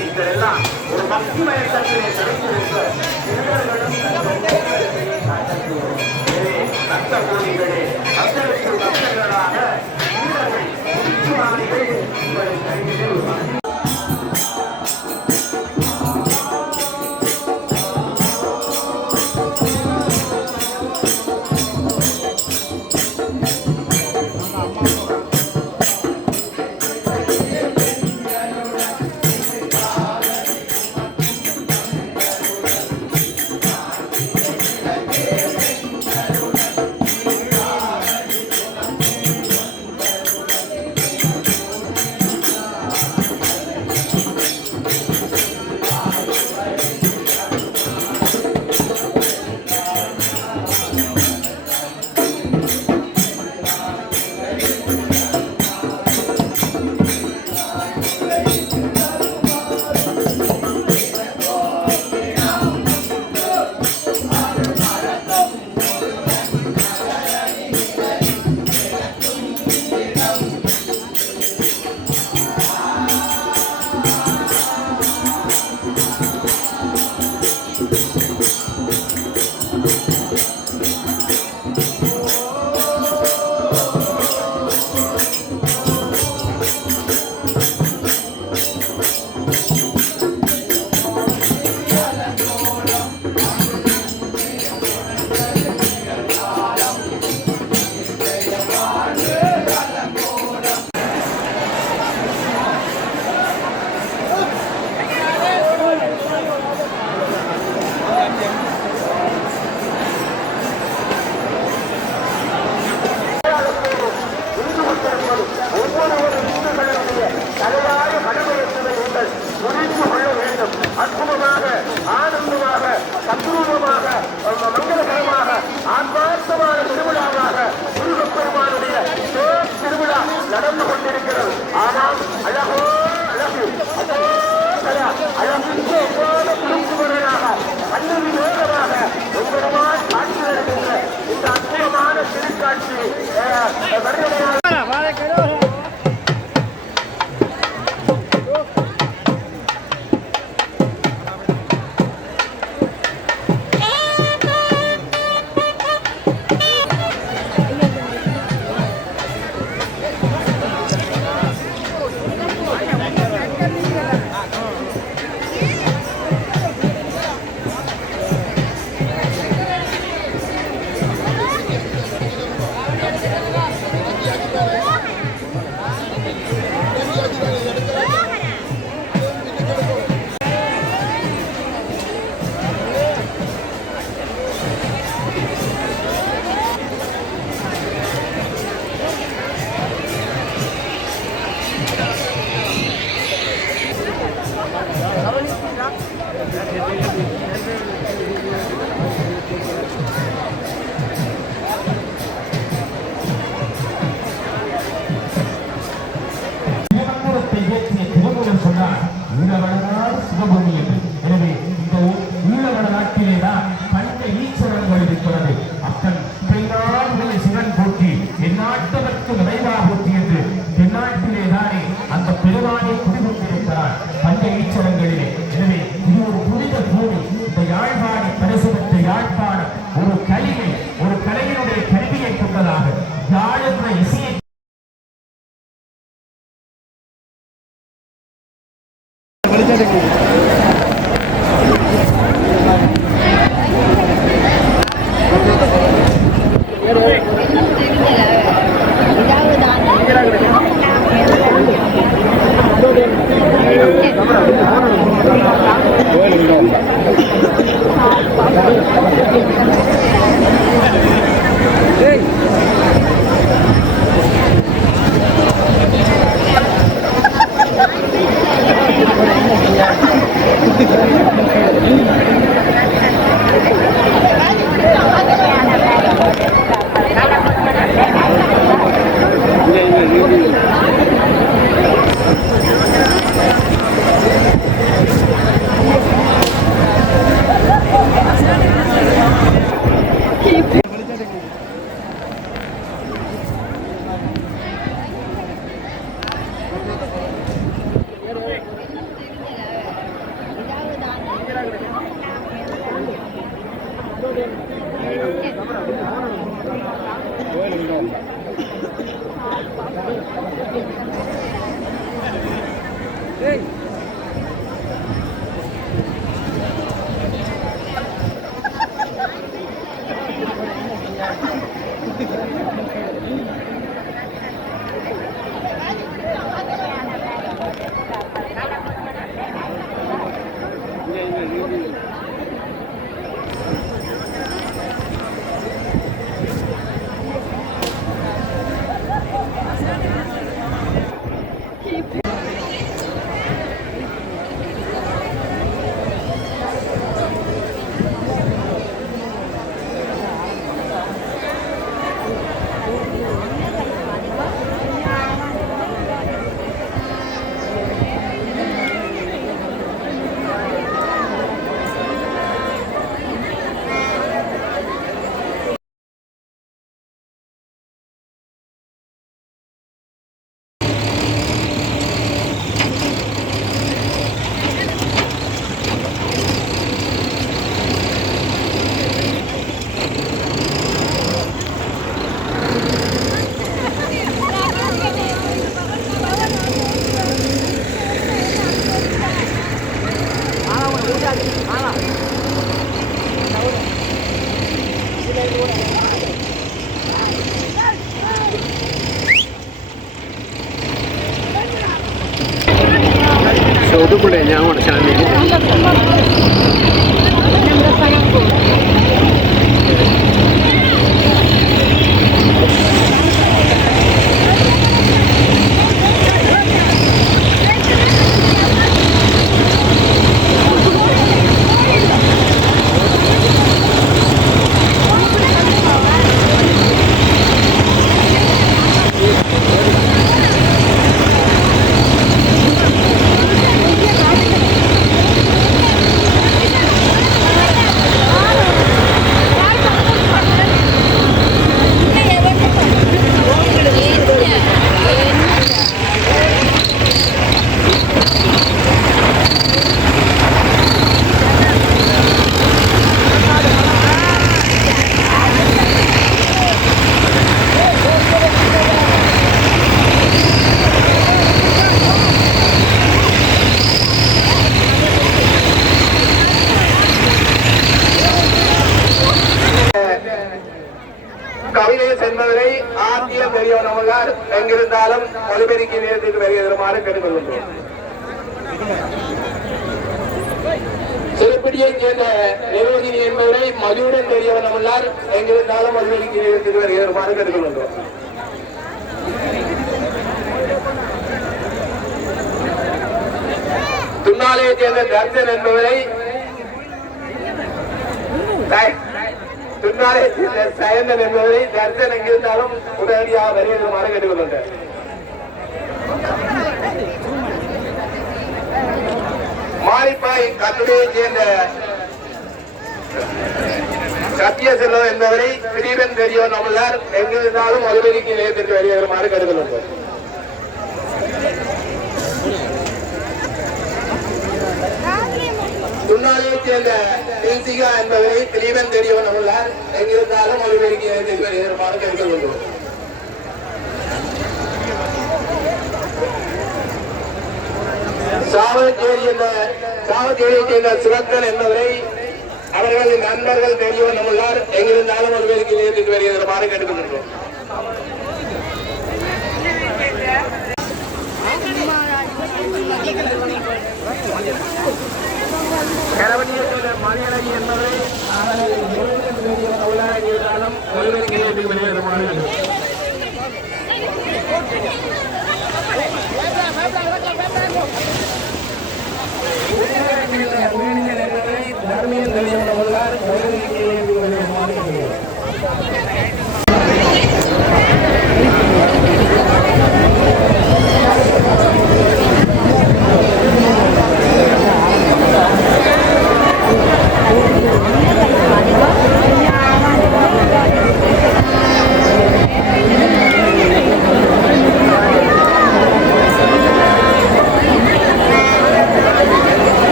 நீங்கள் எல்லாம் ஒரு பக்தி மயக்கத்திலே கலந்திருக்க ரத்த கோடிகளே பக்தருக்கு பக்தர்களாக வீரர்கள் உங்களை கையில் அற்புதமாக ஆனந்தமாக தத்ரூபமாக மங்களகரமாக ஆத்மார்த்தமான திருவிழாவாக முருகப்பெருமானுடைய திருவிழா நடந்து கொண்டிருக்கிறது. ஆனால் அழகோ அழகு அதோ அழகுக்கு எவ்வாறு குறுக்குவர்களாக கண்ணூரி வேகமாக உங்களுமாய் காட்சி வருகின்ற இந்த அற்புதமான திருக்காட்சி வருகையாக சிவபூமி என்று. எனவே இந்த ஈழவட நாட்டிலேதான் பஞ்ச ஈஸ்வரங்கள் இருக்கிறது. அப்பன் பெண்ணாடுகளை சிவன் போற்றி எந்நாட்டவர்க்கு நிறைவா போற்றி என்று தென்னாட்டிலேதானே அந்த பெருமானை குடிகொண்டிருக்கிறார் பஞ்ச ஈஸ்வரங்களிலே. எனவே இது ஒரு புனித பூமி. இந்த யாழ்ப்பாணி பரிசுத்த யாழ்ப்பாணம் ஒரு கலையை ஒரு கலையினுடைய கருவியை கொண்டதாக யாழ் என்ற இசையை itu bolehnya mau sana gitu. கவிலேஸ் என்பவரை ஆத்திய பெரியவனவர்கள் எங்கிருந்தாலும் ஒலிபெருக்கி நேரத்துக்கு வருமாறு கேட்டுக்கொள்கின்றோம். சிறுபிடியைச் சேர்ந்த நிரோதினி என்பவரை மதுவுடன் பெரியவனவர்கள் எங்கிருந்தாலும் ஒலிபெருக்கி நேரத்துக்கு வருமாறு கேட்டுக்கொள்கின்றோம். துன்னாலையைச் சேர்ந்த தர்சன் என்பவரை சயந்தன் என்பவரை தர்சன் எங்கிருந்தாலும் உடனடியாக வருமாறு கேட்டுக்கொண்டார். மாரிப்பாய் கட்டுரையை சேர்ந்த சத்திய செல்வம் என்பவரை பிரிவன் பெரியவன் அமலார் எங்கிருந்தாலும் ஒலிபெருக்கி நிலையத்திற்கு வருமாறு கேட்டுக்கொண்டார். துன்னாலையைச் சேர்ந்த இல்சிகா என்பவரை திலீபன் தெரியவன் உள்ளார் எங்கிருந்தாலும் ஒலிபெருக்கி வருமாறு கேட்டுக்கொள்கிறோம். சாவச்சேரியைச் சேர்ந்த சுரத்தன் என்பவரை அவர்களின் நண்பர்கள் தெரியவன் உள்ளார் எங்கிருந்தாலும் ஒலிபெருக்கி நிலையத்திற்கு வருமாறு கேட்டுக்கொள்கிறோம். மணியழகி என்பவரை உள்ளாரம் ஒலிபெருக்கி நிலையத்திற்கு வருமாறு தர்மியன் தெரியவன் உள்ளார் ஒலிபெருக்கி நிலையத்திற்கு வருமாறு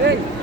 Hey!